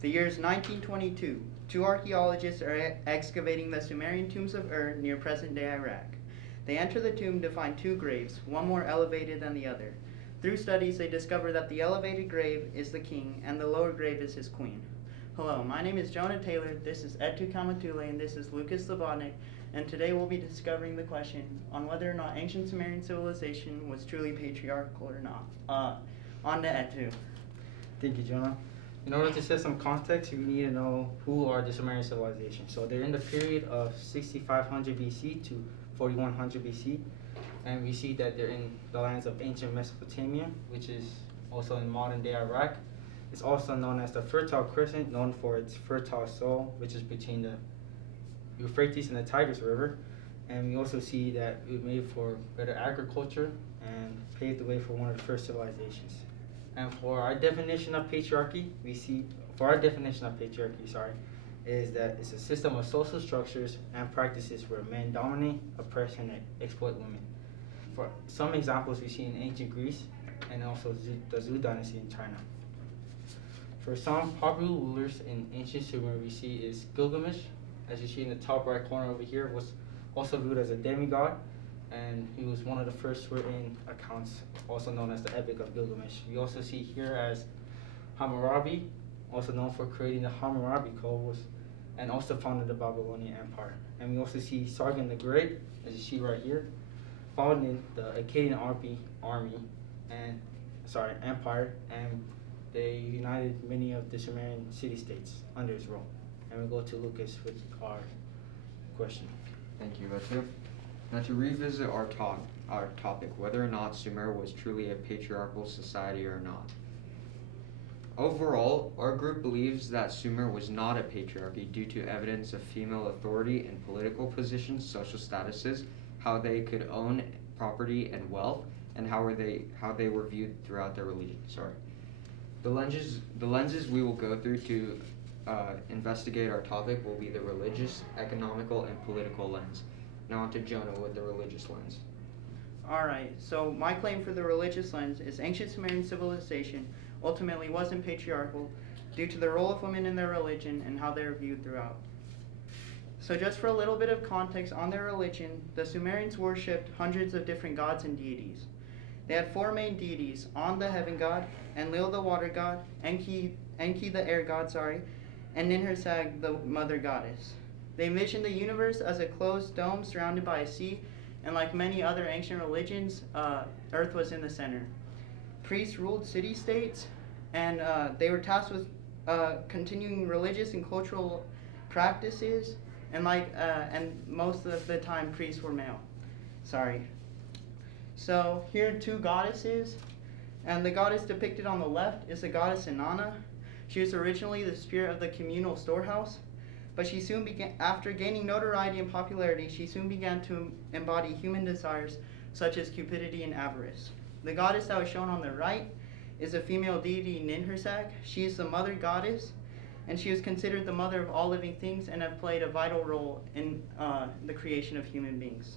The year is 1922. Two archaeologists are excavating the Sumerian tombs of Ur near present-day Iraq. They enter the tomb to find two graves, one more elevated than the other. Through studies, they discover that the elevated grave is the king and the lower grave is his queen. Hello, my name is Jonah Taylor, this is Etu Kamatule, and this is Lucas Slobodnik, and today we'll be discovering the question on whether or not ancient Sumerian civilization was truly patriarchal or not. On to Etu. Thank you, Jonah. In order to set some context, we need to know who are the Sumerian civilization. So they're in the period of 6500 BC to 4100 BC, and we see that they're in the lands of ancient Mesopotamia, which is also in modern-day Iraq. It's also known as the Fertile Crescent, known for its fertile soil, which is between the Euphrates and the Tigris River. And we also see that it made for better agriculture and paved the way for one of the first civilizations. And for our definition of patriarchy, is that it's a system of social structures and practices where men dominate, oppress, and exploit women. For some examples, we see in ancient Greece and also the Zhou dynasty in China. For some popular rulers in ancient Sumer, we see is Gilgamesh, as you see in the top right corner over here, was also viewed as a demigod, and he was one of the first written accounts, also known as the Epic of Gilgamesh. We also see here as Hammurabi, also known for creating the Hammurabi Code, and also founded the Babylonian Empire. And we also see Sargon the Great, as you see right here, founding the Akkadian Empire, and they united many of the Sumerian city-states under his rule. And we go to Lucas with our question. Thank you, Etu. Now to revisit our topic, whether or not Sumer was truly a patriarchal society or not. Overall, our group believes that Sumer was not a patriarchy due to evidence of female authority in political positions, social statuses, how they could own property and wealth, and how they were viewed throughout their religion. The lenses we will go through to investigate our topic will be the religious, economical, and political lens. Now on to Jonah with the religious lens. Alright, so my claim for the religious lens is ancient Sumerian civilization ultimately wasn't patriarchal due to the role of women in their religion and how they are viewed throughout. So just for a little bit of context on their religion, the Sumerians worshipped hundreds of different gods and deities. They had four main deities: On the heaven god, Enlil the water god, Enki the air god, and Ninhursag the mother goddess. They envisioned the universe as a closed dome surrounded by a sea, and like many other ancient religions, Earth was in the center. Priests ruled city-states, and they were tasked with continuing religious and cultural practices, and most of the time priests were male. So here are two goddesses, and the goddess depicted on the left is the goddess Inanna. She was originally the spirit of the communal storehouse, but she soon began, after gaining notoriety and popularity, she soon began to embody human desires such as cupidity and avarice. The goddess that was shown on the right is a female deity Ninhursag. She is the mother goddess, and she was considered the mother of all living things and have played a vital role in the creation of human beings.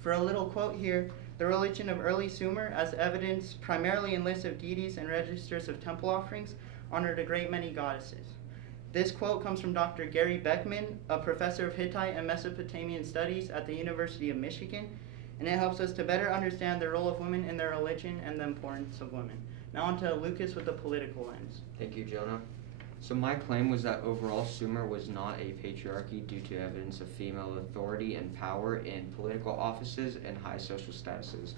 For a little quote here, the religion of early Sumer, as evidenced primarily in lists of deities and registers of temple offerings, honored a great many goddesses. This quote comes from Dr. Gary Beckman, a professor of Hittite and Mesopotamian studies at the University of Michigan, and it helps us to better understand the role of women in their religion and the importance of women. Now on to Lucas with the political lens. Thank you, Jonah. So my claim was that overall Sumer was not a patriarchy due to evidence of female authority and power in political offices and high social statuses.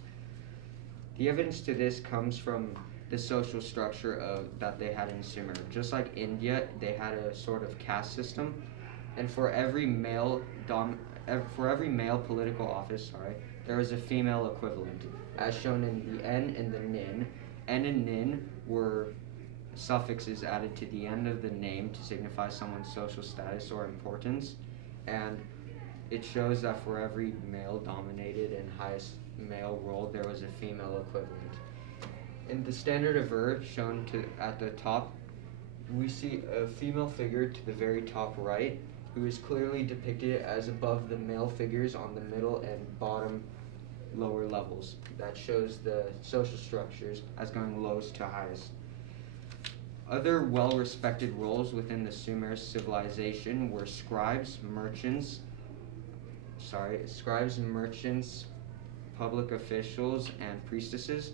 The evidence to this comes from the social structure that they had in Sumer. Just like India, they had a sort of caste system, and for every male political office, there was a female equivalent, as shown in the N and the Nin. N and Nin were suffixes added to the end of the name to signify someone's social status or importance, and it shows that for every male-dominated and highest male role, there was a female equivalent. In the standard of Ur, shown at the top, we see a female figure to the very top right, who is clearly depicted as above the male figures on the middle and bottom lower levels. That shows the social structures as going lowest to highest. Other well-respected roles within the Sumer civilization were scribes, merchants, public officials, and priestesses.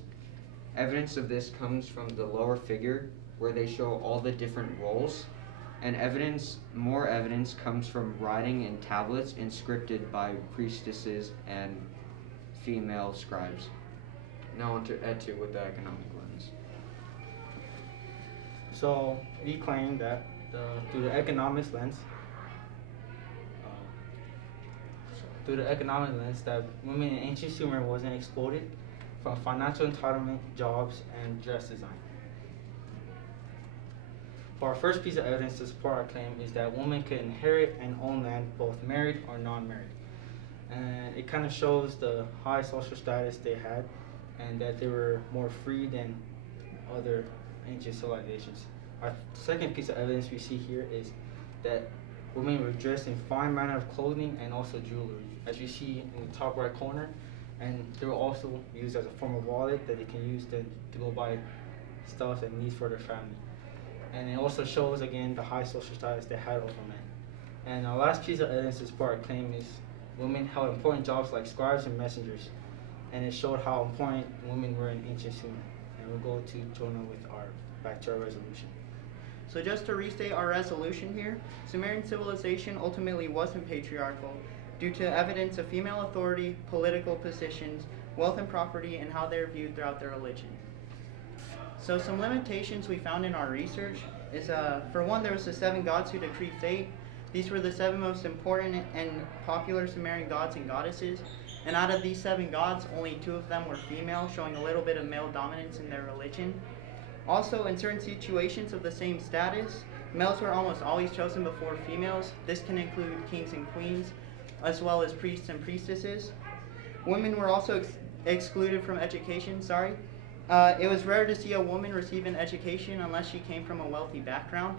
Evidence of this comes from the lower figure, where they show all the different roles, and more evidence comes from writing in tablets inscripted by priestesses and female scribes. Now on to Etu with the economic lens. So we claim that through the economics lens, that women in ancient Sumer wasn't exploited from financial entitlement, jobs, and dress design. For our first piece of evidence to support our claim is that women could inherit and own land both married or non-married. And it kind of shows the high social status they had and that they were more free than other ancient civilizations. Our second piece of evidence we see here is that women were dressed in fine manner of clothing and also jewelry, as you see in the top right corner, and they were also used as a form of wallet that they can use to go buy stuff and needs for their family. And it also shows again the high social status they had over men. And our last piece of evidence to support our claim is women held important jobs like scribes and messengers, and it showed how important women were in ancient Sumer. And we'll go to Jonah with back to our resolution. So just to restate our resolution here, Sumerian civilization ultimately wasn't patriarchal due to evidence of female authority, political positions, wealth and property, and how they're viewed throughout their religion. So some limitations we found in our research is, for one, there was the 7 gods who decreed fate. These were the 7 most important and popular Sumerian gods and goddesses. And out of these 7 gods, only 2 of them were female, showing a little bit of male dominance in their religion. Also, in certain situations of the same status, males were almost always chosen before females. This can include kings and queens, as well as priests and priestesses. Women were also excluded from education, It was rare to see a woman receive an education unless she came from a wealthy background.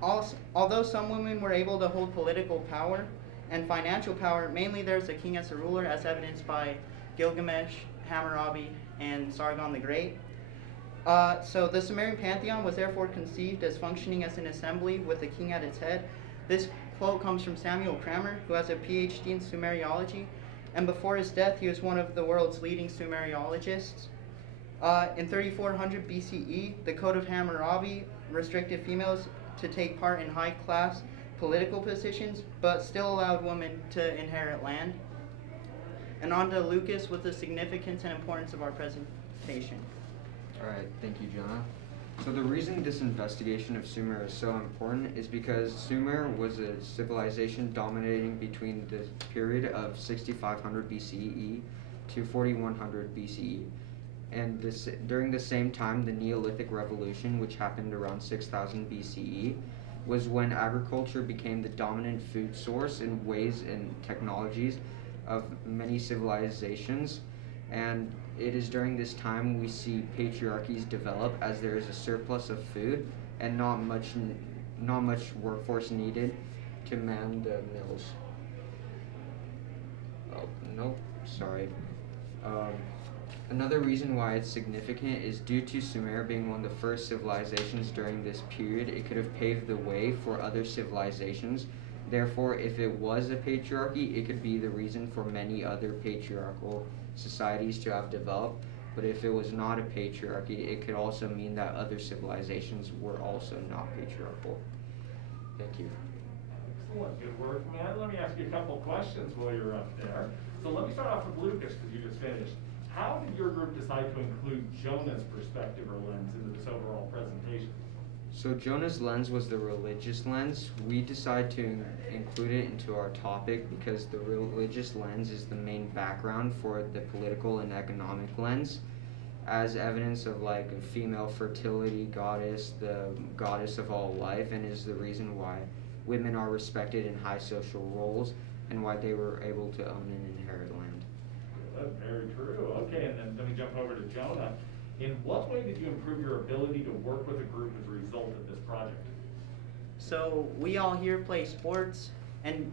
Also, although some women were able to hold political power and financial power, mainly there's a king as a ruler, as evidenced by Gilgamesh, Hammurabi, and Sargon the Great. So the Sumerian pantheon was therefore conceived as functioning as an assembly with a king at its head. This quote comes from Samuel Kramer, who has a PhD in Sumeriology, and before his death he was one of the world's leading Sumeriologists. In 3400 BCE, the Code of Hammurabi restricted females to take part in high-class political positions, but still allowed women to inherit land. And on to Lucas with the significance and importance of our presentation. Alright, thank you, Jonah. So the reason this investigation of Sumer is so important is because Sumer was a civilization dominating between the period of 6500 BCE to 4100 BCE. And during the same time, the Neolithic Revolution, which happened around 6000 BCE, was when agriculture became the dominant food source in ways and technologies of many civilizations. And it is during this time we see patriarchies develop, as there is a surplus of food and not much workforce needed to man the mills. Oh, nope, sorry. Another reason why it's significant is due to Sumer being one of the first civilizations during this period, it could have paved the way for other civilizations. Therefore, if it was a patriarchy, it could be the reason for many other patriarchal societies to have developed. But if it was not a patriarchy, it could also mean that other civilizations were also not patriarchal. Thank you. Excellent, good work, man. Let me ask you a couple questions while you're up there. So let me start off with Lucas, because you just finished. How did your group decide to include Jonah's perspective or lens into this overall presentation? So Jonah's lens was the religious lens. We decided to include it into our topic because the religious lens is the main background for the political and economic lens, as evidence of like a female fertility goddess, the goddess of all life, and is the reason why women are respected in high social roles and why they were able to own and inherit land. Good, very true. Okay, and then let me jump over to Jonah. In what way did you improve your ability to work with a group as a result of this project? So we all here play sports, and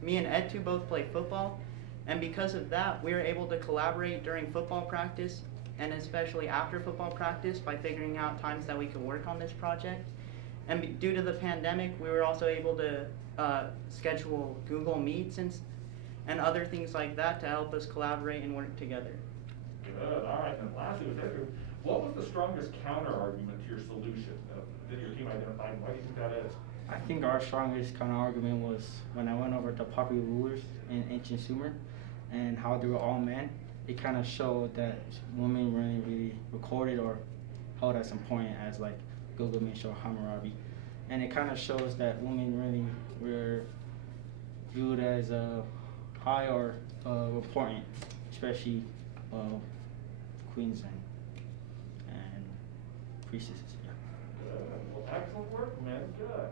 me and Ed two both play football, and because of that we were able to collaborate during football practice and especially after football practice by figuring out times that we could work on this project. And due to the pandemic, we were also able to schedule Google Meets and other things like that to help us collaborate and work together. Good. All right. And lastly, with Andrew, what was the strongest counter argument to your solution that your team identified? And why do you think that is? I think our strongest counter argument was when I went over the popular rulers in ancient Sumer and how they were all men. It kind of showed that women weren't really recorded or held as important as like Gilgamesh or Hammurabi. And it kind of shows that women really were viewed as high or important, especially queens and priestesses. Yeah. Good. Well, excellent work, man. Good.